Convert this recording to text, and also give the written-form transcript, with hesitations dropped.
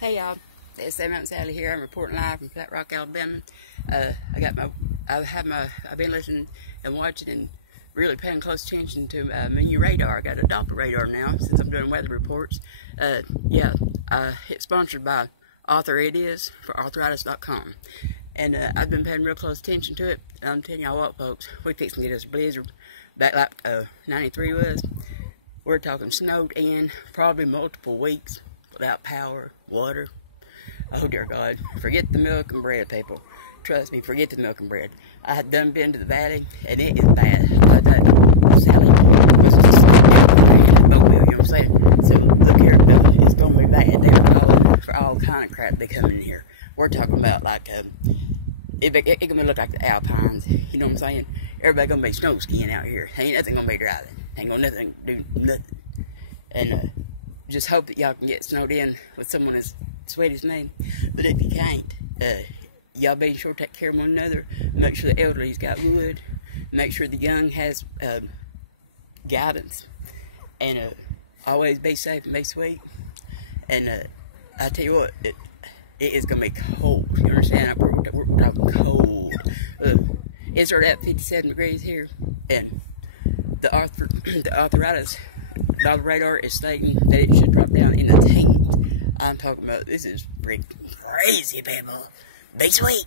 Hey y'all, it's Sam Sally here. I'm reporting live from Flat Rock, Alabama. I've been listening and watching and really paying close attention to my new radar. I got a Doppler radar now since I'm doing weather reports. It's sponsored by Author It Is for arthritis.com. And I've been paying real close attention to it. I'm telling y'all what, folks, we're fixing to get us a blizzard back like 93 was. We're talking snowed in, probably multiple weeks without power, water. Oh dear God, forget the milk and bread, people. Trust me, forget the milk and bread. I had done been to the valley, and it is bad. Sally, this is just a boat wheel, you know what I'm saying? So look here, it's going to be bad. They're calling for all kind of crap they come in here. We're talking about like it's gonna look like the Alpines, you know what I'm saying? Everybody gonna be snow skiing out here. Ain't nothing gonna be driving. Ain't gonna do nothing. And just hope that y'all can get snowed in with someone as sweet as me. But if you can't, y'all be sure to take care of one another. Make sure the elderly's got wood. Make sure the young has guidance. And always be safe and be sweet. And I tell you what, it is going to be cold. You understand? We're talking cold. It's already at 57 degrees here. And the arthritis Doppler radar is stating that it should drop down in the teens. I'm talking about, this is freaking crazy, people. Be sweet.